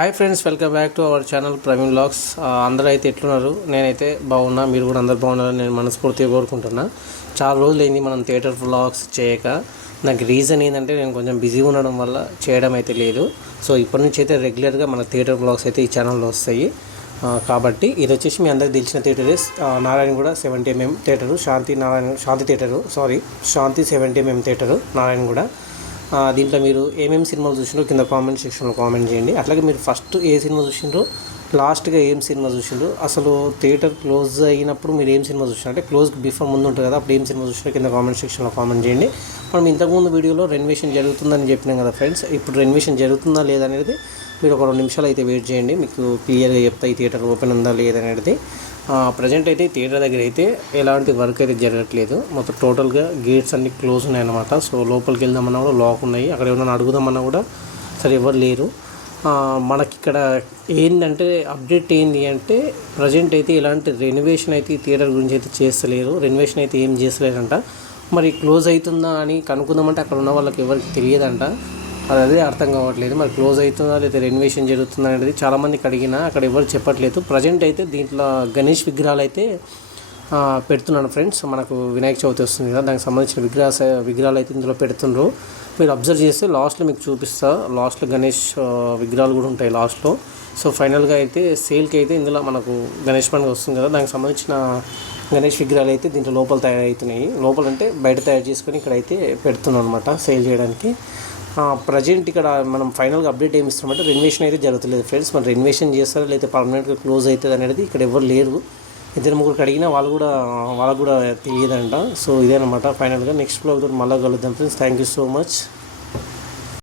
Hi friends, welcome back to our channel Praveen vlogs. అందరూ అయితే ఎట్లున్నారు? నేనైతే బాగున్నా, మీరు కూడా అందరు బాగున్నారని నేను మనస్ఫూర్తిగా కోరుకుంటున్నా. చాలా రోజులైంది మనం థియేటర్ వ్లాగ్స్ చేయక. నాకు రీజన్ ఏంటంటే నేను కొంచెం బిజీ ఉండడం వల్ల చేయడం అయితే లేదు. సో ఇప్పటి నుంచి అయితే రెగ్యులర్గా మన థియేటర్ వ్లాగ్స్ అయితే ఈ ఛానల్లో వస్తాయి. కాబట్టి ఇది వచ్చేసి మీ అందరికి తెలిసిన థియేటర్ నారాయణగూడ 70mm థియేటరు, శాంతి 70mm థియేటరు నారాయణగూడ. దీంట్లో మీరు ఏమేమి సినిమాలు చూసినారో కింద కామెంట్ సెక్షన్లో కామెంట్ చేయండి. అట్లాగే మీరు ఫస్ట్ ఏ సినిమా చూసినారో, లాస్ట్గా ఏం సినిమా చూసిండ్రు, అసలు థియేటర్ క్లోజ్ అయినప్పుడు మీరు ఏం సినిమా చూసినారు, అంటే క్లోజ్ బిఫోర్ ముందు ఉంటుంది కదా, అప్పుడు ఏం సినిమా చూసినారో కింద కామెంట్ సెక్షన్లో కామెంట్ చేయండి. మనం ఇంతకుముందు వీడియోలో రెనోవేషన్ జరుగుతుందని చెప్పినాం కదా ఫ్రెండ్స్. ఇప్పుడు రెనోవేషన్ జరుగుతుందా లేదనేది మీరు ఒక 2 నిమిషాలు అయితే వెయిట్ చేయండి, మీకు క్లియర్గా చెప్తాయి థియేటర్ ఓపెన్ ఉందా లేదనేది. ప్రజెంట్ అయితే థియేటర్ దగ్గర అయితే ఎలాంటి వర్క్ అయితే జరగట్లేదు. మొత్తం టోటల్గా గేట్స్ అన్నీ క్లోజ్ ఉన్నాయన్నమాట. సో లోపలికి వెళ్దామన్నా కూడా లాక్ ఉన్నాయి. అక్కడ ఏమైనా అడుగుదామన్నా కూడా సరే ఎవరు లేరు. మనకి ఇక్కడ ఏంటంటే అప్డేట్ ఏంటి అంటే, ప్రజెంట్ అయితే ఇలాంటి రెనోవేషన్ అయితే ఈ థియేటర్ గురించి అయితే చేస్తలేరు. రెనోవేషన్ అయితే ఏం చేస్తలేరంట. మరి క్లోజ్ అవుతుందా అని కనుక్కుందామంటే అక్కడ ఉన్న వాళ్ళకి ఎవరికి తెలియదంట. అదే అర్థం కావట్లేదు. మరి క్లోజ్ అవుతుందా లేదా రెనోవేషన్ జరుగుతుందా అనేది చాలామందికి అడిగినా అక్కడ ఎవరు చెప్పట్లేదు. ప్రజెంట్ అయితే దీంట్లో గణేష్ విగ్రహాలు అయితే పెడుతున్నాను ఫ్రెండ్స్. మనకు వినాయక చవితి వస్తుంది కదా, దానికి సంబంధించిన విగ్రహాలు అయితే ఇందులో పెడుతుండ్రు. మీరు అబ్జర్వ్ చేస్తే లాస్ట్లో మీకు చూపిస్తా. లాస్ట్లో గణేష్ విగ్రహాలు కూడా ఉంటాయి లాస్ట్లో. సో ఫైనల్గా అయితే సేల్కి అయితే ఇందులో మనకు గణేష్ పండుగ వస్తుంది కదా, దానికి సంబంధించిన గణేష్ విగ్రహాలు అయితే దీంట్లో లోపల తయారవుతున్నాయి. లోపల అంటే బయట తయారు చేసుకొని ఇక్కడ అయితే పెడుతున్నాం అనమాట సేల్ చేయడానికి. ప్రజెంట్ ఇక్కడ మనం ఫైనల్గా అప్డేట్ ఏమి ఇస్తామంటే రెనోవేషన్ అయితే జరుగుతలేదు ఫ్రెండ్స్. మరి రెనోవేషన్ చేస్తారా లేదా పర్మనెంట్గా క్లోజ్ అవుతుంది అనేది ఇక్కడ ఎవరు లేరు. 2-3 అడిగినా వాళ్ళకు కూడా తెలియదంట. సో ఇదేనమాట ఫైనల్గా. నెక్స్ట్ బ్లాగ్ మళ్ళీ కలుద్దాం friends. Thank you so much.